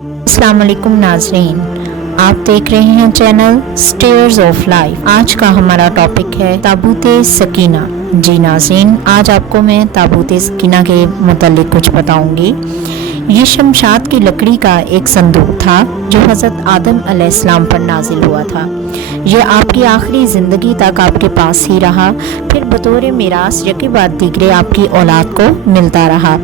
अस्सलाम वालेकुम नाज़रीन, आप देख रहे हैं चैनल स्टेयर्स ऑफ लाइफ। आज का हमारा टॉपिक है ताबूते सकीना। जी नाज़रीन, आज आपको मैं ताबूते सकीना के मुतालिक कुछ बताऊंगी। ये शमशाद की लकड़ी का एक संदूक था जो हज़रत आदम अलैहिस्सलाम पर नाजिल हुआ था। यह आपकी आखिरी ज़िंदगी तक आपके पास ही रहा, फिर बतौर मिरास यके बाद दीगरे आपकी औलाद को मिलता रहा,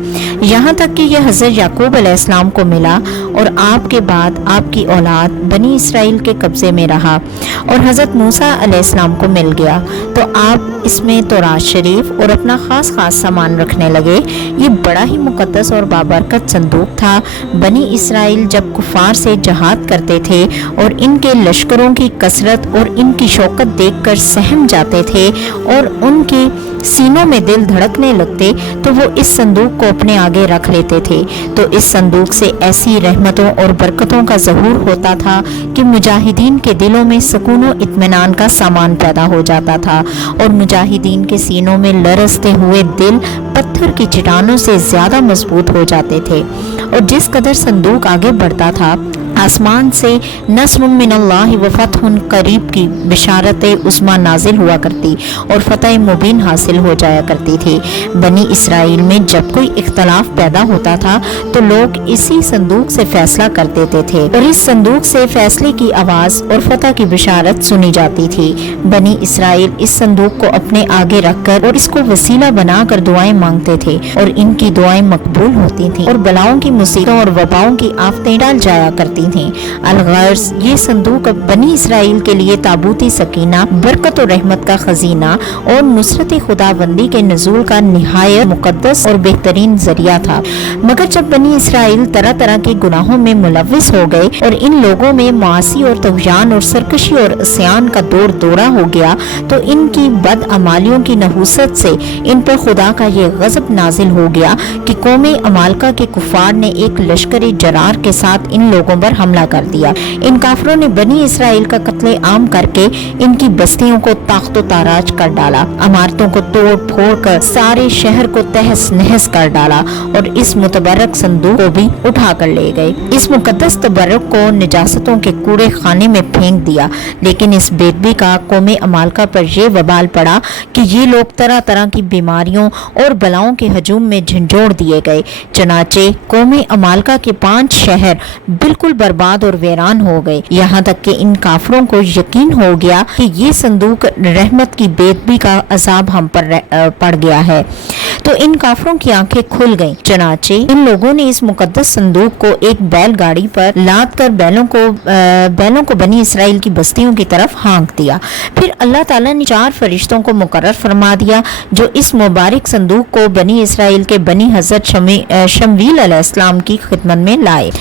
यहाँ तक कि यह हज़रत याकूब अलैहिस्सलाम को मिला और आपके बाद आपकी औलाद बनी इसराइल के कब्ज़े में रहा और हज़रत मूसा अलैहिस्सलाम को मिल गया। तो आप इसमें तौरात शरीफ और अपना ख़ास सामान रखने लगे। ये बड़ा ही मुक़द्दस और बाबरकत संदूक था। बनी इसराइल जब कुफ़ार से जहाद करते थे और इनके लश्करों की कसरत और इनकी शौकत देखकर सहम जाते थे और उनके सीनों में दिल धड़कने लगते, तो वो इस संदूक को अपने आगे रख लेते थे। तो इस संदूक से ऐसी रहमतों और बरकतों का ज़हूर होता था कि मुजाहिदीन के दिलों में सुकून और इत्मीनान का सामान पैदा हो जाता था और मुजाहिदीन के सीनों में लरसते हुए दिल पत्थर की चट्टानों से ज़्यादा मजबूत हो जाते थे। और जिस कदर संदूक आगे बढ़ता था, आसमान से नस्रुम मिनल्लाहि व फतहुन करीब की बिशारत उस्मा नाजिल हुआ करती और फतह मुबीन हासिल हो जाया करती थी। बनी इसराइल में जब कोई इख्तलाफ पैदा होता था तो लोग इसी संदूक से फैसला कर देते थे और इस संदूक से फैसले की आवाज़ और फतह की बिशारत सुनी जाती थी। बनी इसराइल इस संदूक को अपने आगे रखकर और इसको वसीला बनाकर दुआएं मांगते थे और इनकी दुआएं मकबूल होती थीं और बलाओं की मुसीबतों और वबाओं की आफतें टल जाया करती थी। अलगर्ज ये संदूक बनी इसराइल के लिए ताबूती सकीना, बरकत और रहमत का खजीना और नुसरत खुदाबंदी के नजूल का निहायत मुकद्दस और बेहतरीन जरिया था। मगर जब बनी इसराइल तरह तरह के गुनाहों में मुलव्विस हो गए और इन लोगों में मासी और तग़यान और सरकशी और इस्यान का दौर दौरा हो गया, तो इनकी बदअमालियों की नहूसत से इन पर खुदा का ये गज़ब नाजिल हो गया कि कौम अमालका के कुफार ने एक लश्कर जरार के साथ इन लोगों पर हमला कर दिया। इन काफिरों ने बनी इसराइल का कत्ले आम करके इनकी बस्तियों को ताख्तो ताराज कर डाला, इमारतों को तोड़ फोड़ कर सारे शहर को तहस नहस कर डाला और इस मुतबरक संदूक को भी उठा कर ले गए। इस मुकद्दस तबर्रुक को निजासतों के कूड़े खाने में फेंक दिया। लेकिन इस बेदबी का कौम अमालका पर यह वबाल पड़ा कि ये लोग तरह तरह की बीमारियों और बलाओं के हजूम में झंझोड़ दिए गए। चनाचे कौम अमालका के 5 शहर बिल्कुल बर्बाद और वीरान हो गए। यहाँ तक कि इन काफिरों को यकीन हो गया कि ये संदूक रहमत की बेदबी का अजाब हम पर पड़ गया है। तो इन काफिरों की आंखें खुल गईं। चनाचे इन लोगों ने इस मुकद्दस संदूक को एक बैलगाड़ी पर लाद कर बैलों को बनी इसराइल की बस्तियों की तरफ हाँक दिया। फिर अल्लाह ताला ने 4 फरिश्तों को मुकर्रर फरमा दिया जो इस मुबारक संदूक को बनी इसराइल के बनी हजरत शमवील अलैहिस्सलाम की खिदमत में लाए।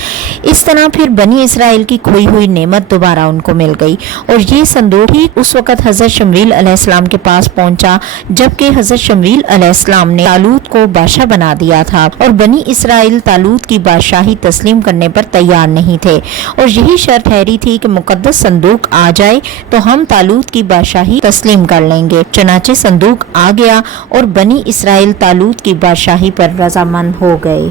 इस तरह फिर बनी इसराइल की खोई हुई नेमत दोबारा उनको मिल गई और ये संदूक ही उस वक़्त हजरत शमवील अलैहिस्सलाम के पास पहुंचा जबकि हजरत शमवील अलैहिस्सलाम ने तालूत को बादशाह बना दिया था और बनी इसराइल तालूत की बादशाही तस्लीम करने पर तैयार नहीं थे और यही शर्त ठहरी थी कि मुकद्दस संदूक आ जाए तो हम तालूत की बादशाही तस्लीम कर लेंगे। चनाचे संदूक आ गया और बनी इसराइल तालूत की बादशाही पर रजामंद हो गए।